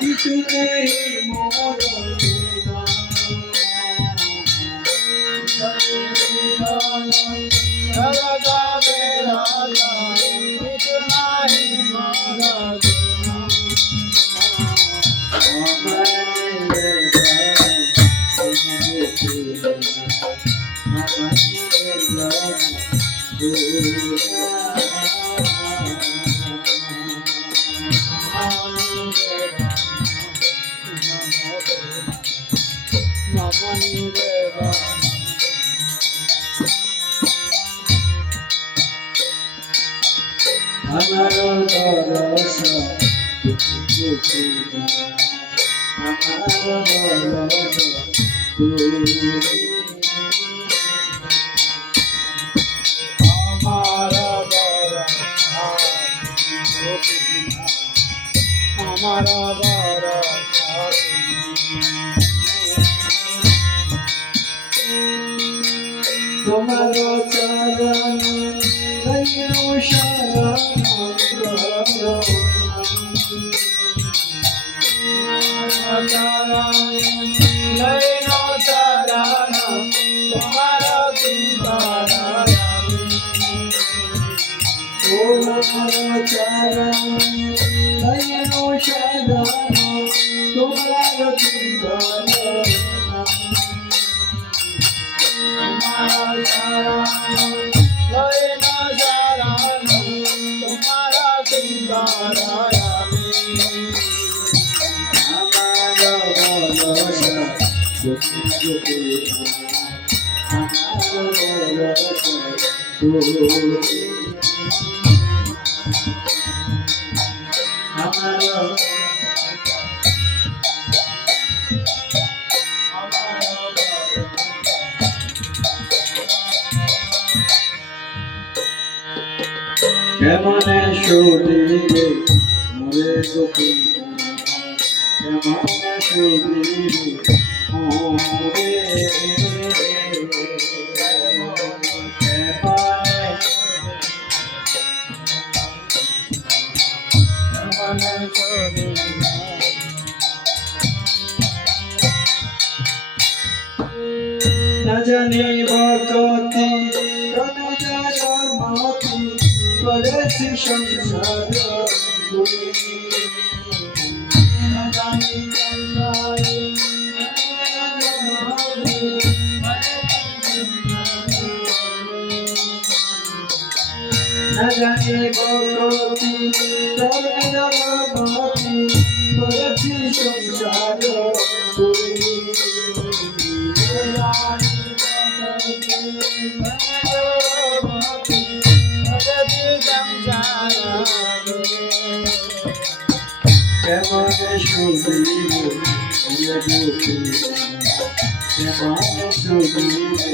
কিছু নেই মরণে আমার দরস আমার তোমার চরণ কেমনে শুনিবে মোরে গোপী কেমনে শুনিবে মোরে না জানি ভক্তি করেছি সংসার না জানি ভক্তি করেছি সংসার কেমনে শুনিবে কেমনে শুনিবে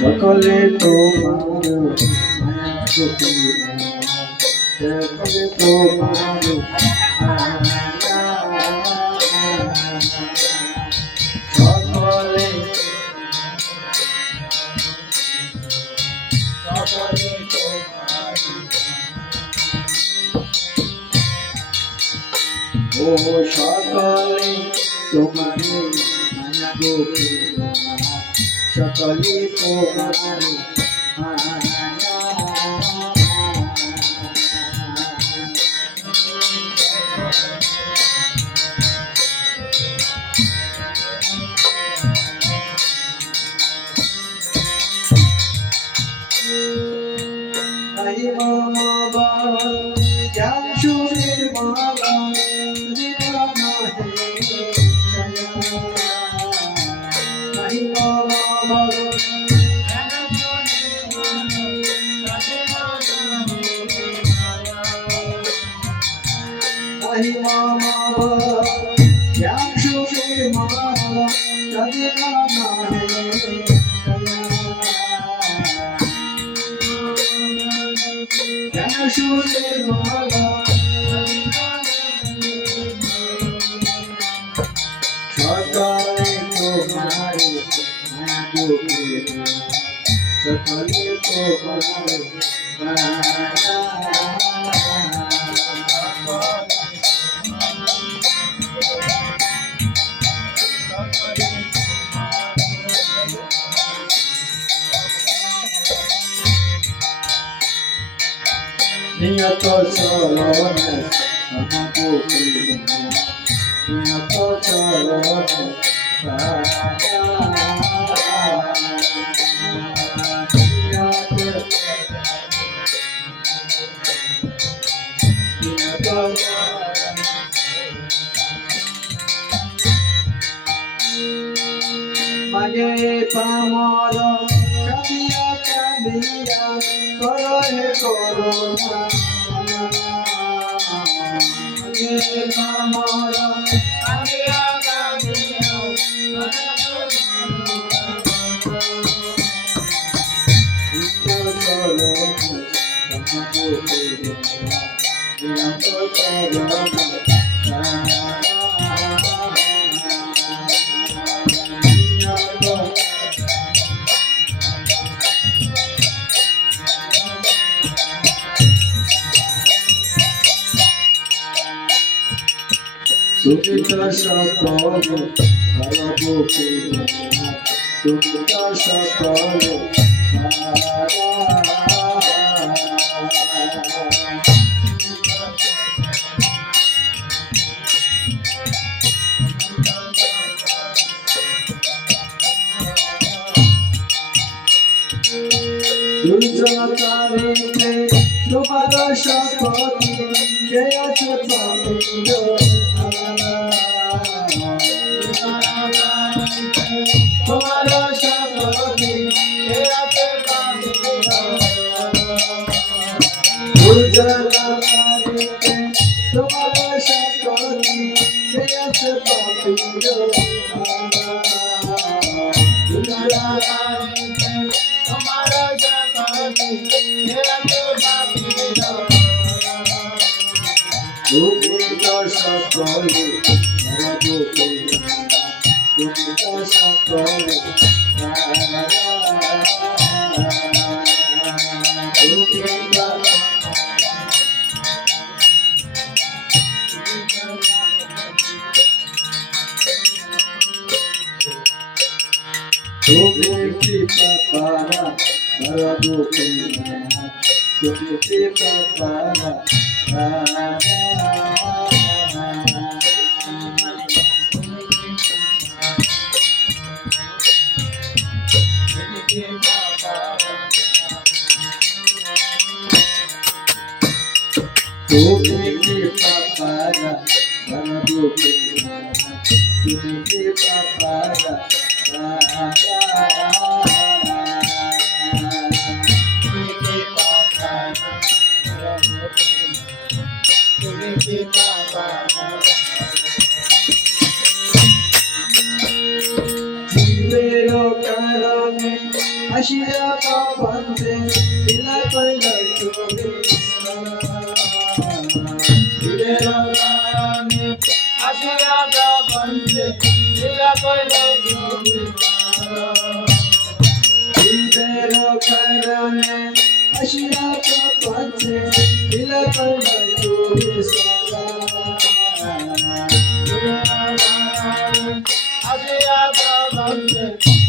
সকলে তোমার সকলে তোমার ও সকলে তোমারে মায়া গোপীনা সকলে তোমারে মায়া সুরের মালা সকালে তোমারে সকলে তোমারে নিয়ত চরণে নিয়ত চরণে মাগে পামর কাঁদিয়া কাঁদিয়া করহে করুণা মাগে পামর কাঁদিয়া কাঁদিয়া তুমি তো সকল ভালোবুকে তুমি তো সকল দুর্জনতারিতে তোমার সকল কে আছে তোমার সকলে দুর্জনতারিতে তোমার সকলে কে আছে তুমি তো সকলে তুমি তো সকলে তুমি কৃপা পারা ধরবুকে তুমি কৃপা পারা তুমি কৃপা পারা ধরবুকে তুমি কৃপা পারা জীবের কারণে আসিয়া পাবন্ধে বিলাই কইল জীবের কারণে আসিয়া পাবন্ধে বিলাই কইল জীবের কারণে আসিয়া পাবন্ধে বিলাই কইল Hare